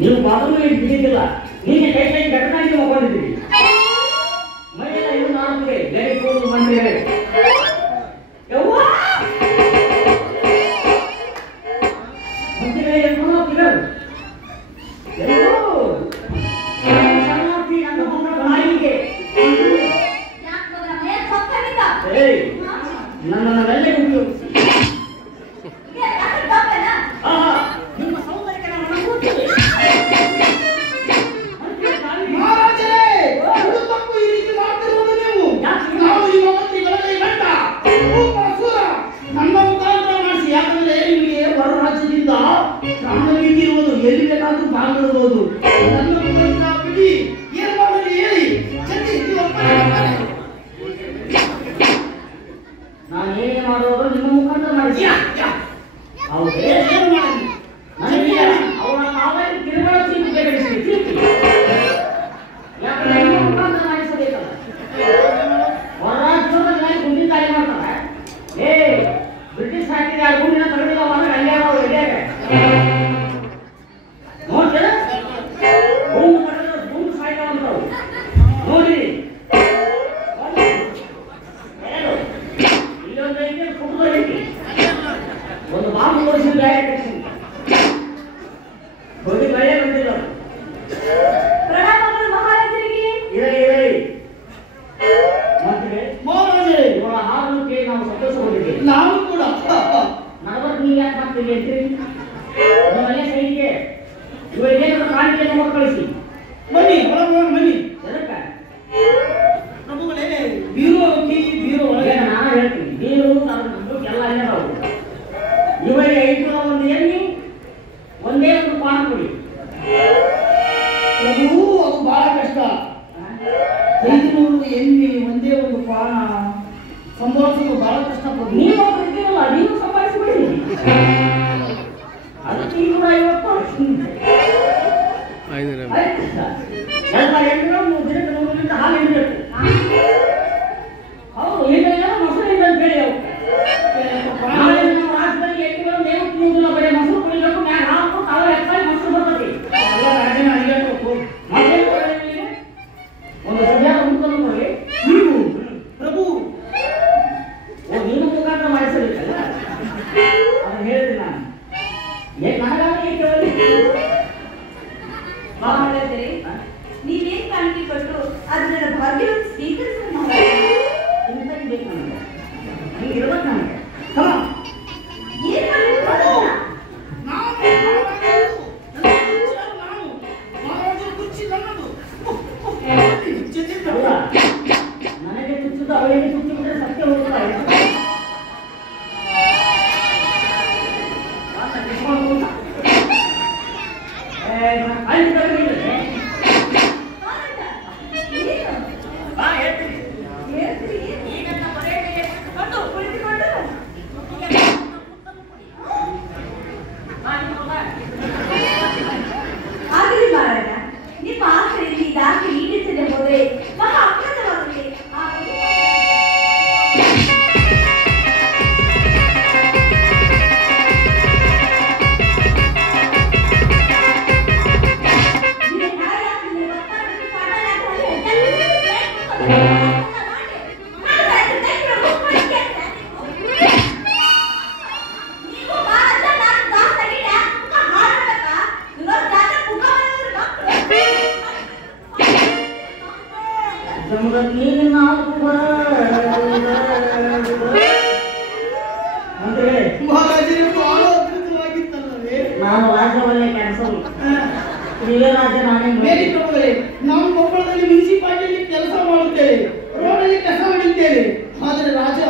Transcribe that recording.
ನೀವು ಬಾತ್ರೂಮ್ ಬಿದ್ದಿದ್ದಿಲ್ಲ, ನೀನೆ ಕೈ ಕೈ ಗಟ್ಟನಾಗಿ ಮಕ್ಕೊಂಡಿದ್ದೀರಿ. ಮೈಯೆಲ್ಲ ಇದು ನಾಲ್ಕು ಗಡಿ ಕೂದಲು ಮಂತ್ರಿಗಳೇ. ಯವ್ವಾ ಮಂತ್ರಿಗಳೇ ಏನು ಹೋಗ್ತಿರೋದು? ನನ್ನ ಬೆಲೆ ಎಲ್ಲಿ ಬೇಕಾದ್ರೂ ಬಾಗಿಡಬಹುದು. ನನ್ನ ಬಿಡಿ ಏನ್ ಮಾಡೋದು ಹೇಳಿ. ನಾನು ಹೇಗೆ ಮಾಡೋದು ನಿಮ್ಮ ಮುಖಾಂತರ ಮಾಡಿಸಿ ಅವ್ರು ಏನು ಮಾಡಿ ನನಗೆ ಅವರ ಕಾವೇರಿ ಗಿಡಗಳ ಚೀಟಿ ಬೇಕಿಸಿ ಯಾಕಂದ್ರೆ ನಿಮ್ಮ ಮುಖಾಂತರ ಮಾಡಿಸಬೇಕಲ್ಲ. ಹೊರಾಜ್ಯದಲ್ಲಿ ಗುಂಡಿ ದಾಳಿ ಮಾಡ್ತಾರೆ. ಬ್ರಿಟಿಷ್ ಹಾಕಿದ ಆ ಗುಂಡಿನ ತಡೆದಿಲ್ಲ ಅಂದ್ರೆ ಅಲ್ಲೇ ಅವರು ಎಡೆಯಾಗ ನೋಡ್ತೀರಾ ಗುಂಡು ಸಾಯ್ತಾವಂತವು ನೋಡಿ. ಇಲ್ಲೊಂದು ಐತಿ ಕುಟುಂಬ ಐತಿ, ಒಂದು ಬಾಂಬು ತೋರಿಸಿ ಬೇರೆ ಹೋಗಿ ಬೆಳೆ ಬಂದಿಲ್ಲ. ಪ್ರಣಾಮಗಳು ಮಹಾರಾಜರಿಗೆ. ಇವಳ ಹಾಲನ್ನು ಕೇಳಿ ನಾವು ಸಂತೋಷಗೊಂಡಿದ್ದೇವೆ. ನಾವು ಕೂಡ ನಡವರ್ಕ್ ನೀವು ಯಾಕೆ ಮಾಡ್ತೀವಿ ಅಂತೀರಿ? ನಿಮ್ಮಲ್ಲೇ ಸೈನಿಗೆ ಇವರಿಗೇನಾದ್ರೂ ಕಾಣಿಕೆಯನ್ನು ಮಾಡಿ ಕಳಿಸಿ. ಬನ್ನಿ ಬನ್ನಿ. ಎದಕ್ಕ ಪ್ರಭುಗಳೇ, ಬೀರು ಬೀರು ಒಳಗೆ ನಾನು ಹೇಳ್ತೀನಿ. ನೀರು ಎಲ್ಲ ಏನಾವು ಇವರಿಗೆ 501 ಎಣ್ಣೆ ಒಂದೇ ಒಂದು ಪಾನ ಕೊಡಿ. ಪ್ರಭು ಅದು ಬಹಳ ಕಷ್ಟ. 500 ಎಣ್ಣೆ ಒಂದೇ ಒಂದು ಪಾನ ಸಂಭಾಳಿಸೋದು ಬಹಳ ಕಷ್ಟ ಪ್ರಭು. ನೀವು ಇದ್ದೀರಲ್ಲ, ನೀವು ಸಂಪಾದಿಸಿಬಿಡಿ. ಅದಕ್ಕೆ 250 ಎಲ್ಲ ಹೆಣ್ಣು ನೀವು ದಿನಕ್ಕೆ 100 ಲೀಟರ್ ಹಾಲು ಹಿಂಡಬೇಕು. ಹೌದು, ಹಿಂಡೆಲ್ಲ ಮೊಸರು ಹಿಂಡಂತ ಹೇಳಿ ಅವು ನಾಳೆ ನಮ್ಮ ರಾಜ್ಯದಲ್ಲಿ ಎಣ್ಣೆಗಳು ಮೇವು ತಿನ್ನುವುದಿಲ್ಲ, ಬರೀ ಮೊಸರು ಕುಡಿಬೇಕು. ಮ್ಯಾಗ ಹಾಕು ತಾವು ಎಕ್ಕಾಗಿ ಮೊಸರು ಬರ್ತದೆ. ಎಲ್ಲ ರಾಜನ ಅಡಿಗೆ ಒಂದು ಸರಿಯಾದ ಮುಖವನ್ನು ಕೊಡಿ. ನೀವು ಪ್ರಭು ನೀನು ಮುಖಾಂತರ ಮಾಡಿಸಬೇಕಲ್ಲ, ಅದನ್ನು ಹೇಳ್ತೀನಿ ನಾನು. ನನಗಾದ್ರೆ ಕೇಳಿ ಮಹಾರಾಜರೇ, ನೀವೇನ್ ಕಾಣಿಕೆ ಕೊಟ್ಟು ಅದನ್ನ ಭಾಗ್ಯವನ್ನು ಸ್ವೀಕರಿಸಿದ ಮಹಾರಾಜ. ಇಂಥದ್ದು ಬೇಕು ನನಗೆ, ಹಿಂಗೆ ಇರ್ಬೇಕು ನನಗೆ. ಏನ್ ಮಾಡಬೇಕು ಅದನ್ನ? ನನಗೆ ಚುಚ್ಚುದು ಅವಳಿಗೆ ಚುಚ್ಚಿಬಿಟ್ರೆ ಸತ್ಯ ಹೋಗ್ತಾ ಇಲ್ಲ. ಆಗಲಿ ಮಹಾರಾಜ, ನಿಮ್ಮ ಆಸೆಯಲ್ಲಿ ದಾಖಲೆ ಈಡೇರಿಸದೆ ಹೋದರೆ ಮಹಾ ಅಪರಾಧವಾಗುತ್ತೆ. ಮಹಾರಾಜರೇ, ಬಹಳ ಅದ್ಭುತವಾಗಿತ್ತಲ್ಲವೇ? ನಾನು ರಾಜ್ಯವನ್ನೇ ಕ್ಯಾನ್ಸಲ್. ನೀವೇ ರಾಜ್ಯ ನಾನೇ ಬೇರೆ ಪ್ರಭುಗಳೇ,